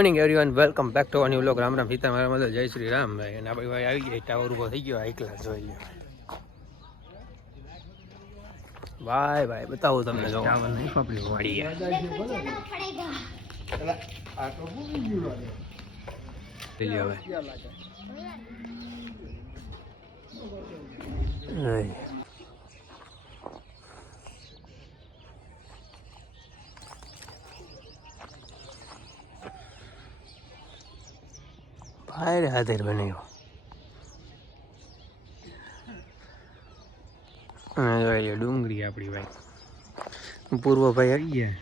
Morning everyone welcome back to new લોક રામ રામ સીતા મારા મદદ જય શ્રી રામ ભાઈ અને આપણી ભાઈ આવી ગયા ટાવર ઊભો થઈ ગયો. આ ક્લાસ જોઈ લ્યો ભાઈ ભાઈ બતાવું તમને જો. ટાવર નહીં પાપડી વાળી ગયા હવે નહીં. ભાઈ હાથેર બન્યો અને જોઈ લે ડુંગળી આપણી ભાઈ. પૂર્વ ભાઈ આવી ગયા.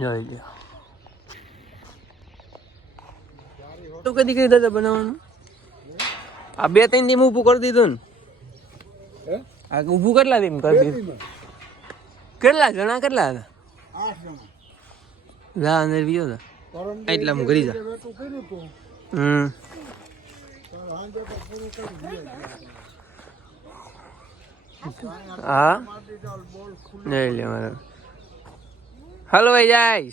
જોઈ લે તું કદી કઈ દાદા બનાવવાનું? આ બે ત્રણ દી ઊભું કરી દીધું ને. આ ઊભું કેટલા દી કરી દીધું? કેટલા જણા કેટલા હતા? જા અંદર બીજો હતા એટલા હું ઘરી જા. હમ. હા? લઈ લે મારે. હલો ભાઈ જાય.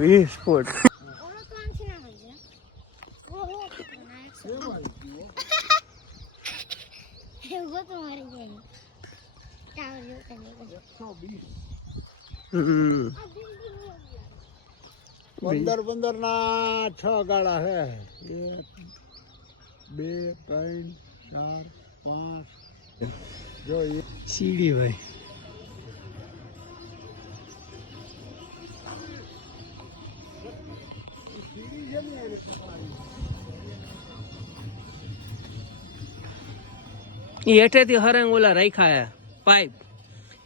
વિસ્ફોટ તો મારી હમ પંદર પંદર ના છ ગાળા હે. એક, બે, ત્રણ, ચાર, પાંચ. જો સીડી ભાઈ હેઠેથી હરંગ ઓલા રાખ્યા પાઇપ.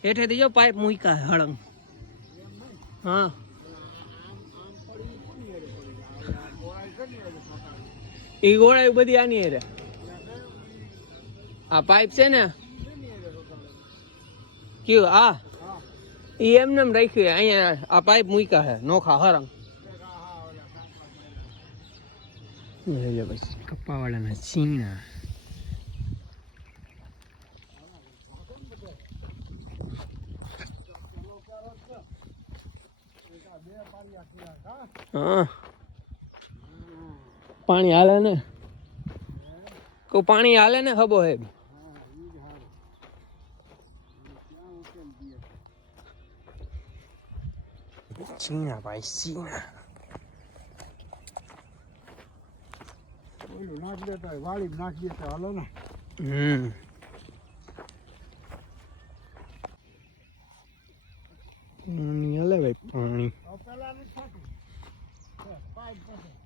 હેઠેથી જો પાઇપ મૂક્યા હળંગ. હા. એ ગોળાઈ બધી આની રે આ પાઇપ છે ને. કયું, આ? એ એમને એમ રાખ્યું અહીંયા આ પાઇપ મૂક્યા છે, નોખા હરંગ કપ્પાવાળાના છીણા. હા. પાણી હાલે ને? કહું પાણી હાલે ને ખબો હે? ચીના ભાઈ ચીના નાખી દેતા વાળી નાખી દેતા હાલો ને. હમ પાણી હાલે ભાઈ પાણી હવે પેલા નથી થતું હે, પાઇપ પછી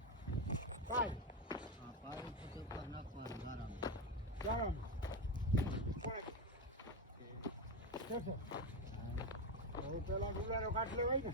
પાઇપ ગરમ પાઇપ. છે, છે. હવે પેલા ગુલારો કાઢ લેવાય ને.